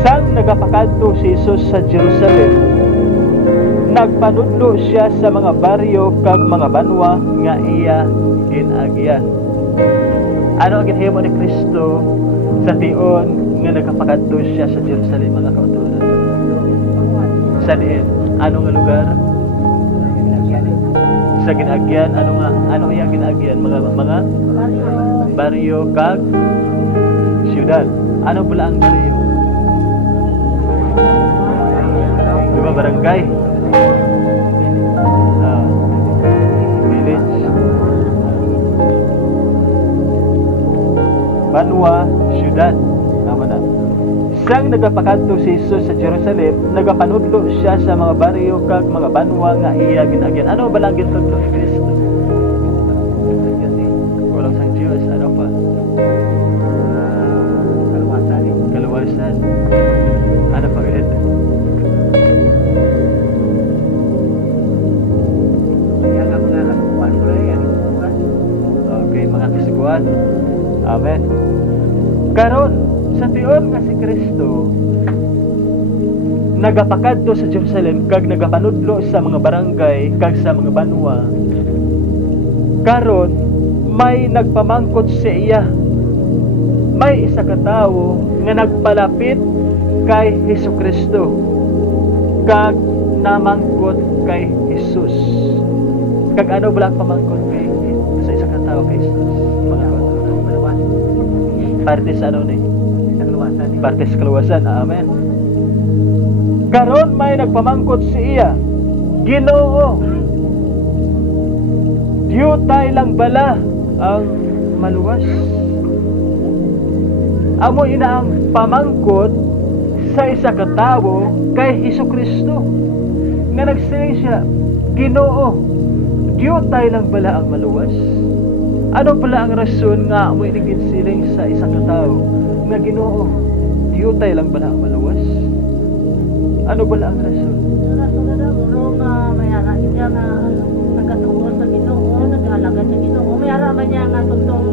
Sang nagapakadto si Jesus sa Jerusalem, nagpanudlo siya sa mga baryo kag mga banwa nga iya ginagyan. Ano ang ginhimo ni Kristo sa tion nga nagapakadto siya sa Jerusalem, mga kauturan? Sa diin? Ano nga lugar? Sa ginagyan. Ano iya ginagyan? Mga baryo kag siyudad. Ano pala ang baryo? Diba barangay? Village. Banwa, siyudad. Tama na. Sang nagapakadto si Jesus sa Jerusalem, nagapanudlo siya sa mga baryo kag mga banwa nga iya ginagyan. Ano ba lang ginudlo ni Kristo? Walang sang Diyos, ano pa? Kaluwasan. Kaluwasan. Ano pa gid? Okay, mga kasiguan. Amen. Karon sa tion nga si Kristo nagapakadto sa Jerusalem kag nagapanudlo sa mga barangay kag sa mga banwa. Karon may nagpamangkot sa iya. May isa ka tawo nga nagpalapit kay Hesukristo kag namangkot kay Jesus. Kag ano ba ang pamangkot kay sa isa ka tawo kay Jesus? Parte sa ano ni? Parte sa kaluwasan. Amen. Karon may nagpamangkot si iya. Ginoo, diyutay lang bala ang maluwas. Amo ina ang pamangkot sa isa ka tawo kay Hesukristo nga nagsiling siya, Ginoo, diyutay lang bala ang maluwas. Ano pala ang rason nga mo iniginsiling sa isang katao nga Ginoo, diyutay lang bala ang maluwas? Ano pala ang rason? Rason na daw, nga mayara niya nga nagkatuo sa Ginoo, nag-alaga sa Ginoo. Mayara man niya nga tuntong